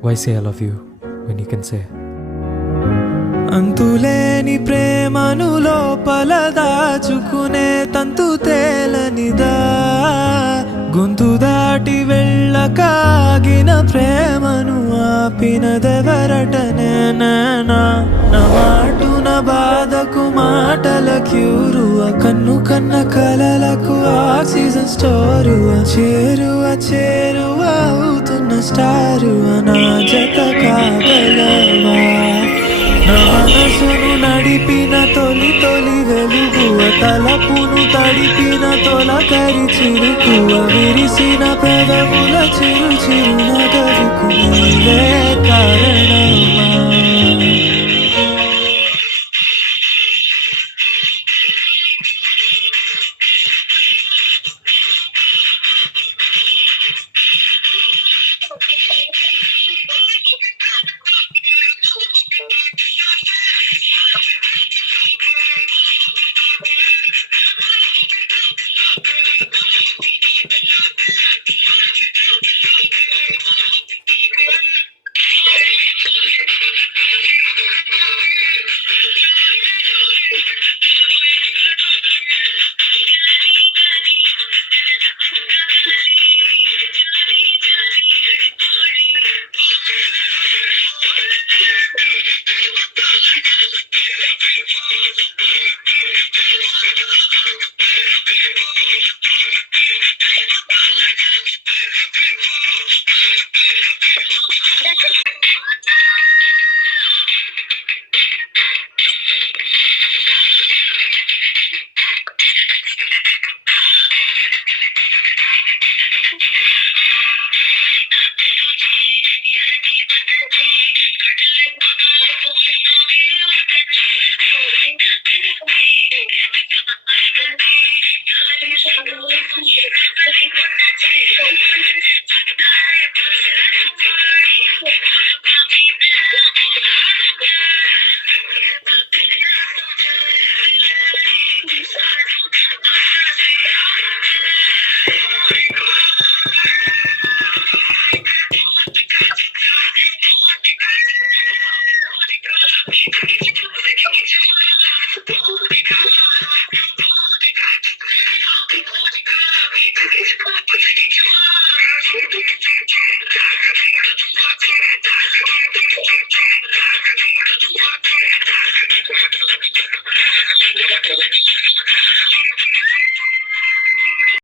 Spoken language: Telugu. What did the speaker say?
Why say I love you when you can say అంతులేని ప్రేమను లోపల దాచుకునే తంతు తేలనిదా గొంతు దాటి వెళ్ళకాగిన ప్రేమను ఆపినదెవరటనే నా మాటున బాధకు మాటల క్యూరువ కన్ను కన్న కలలకు ఆక్సిజన్ స్టోరువ చేరువ అవుతున్న స్టారువ నా జత కాగలవా నా మనసును నడిపిన తొలి వెలుగువ తలపును తడిపిన తొలకరి చిరుకువ విరిసిన పెదవుల చిరు నగరుకు నీవే కారణమా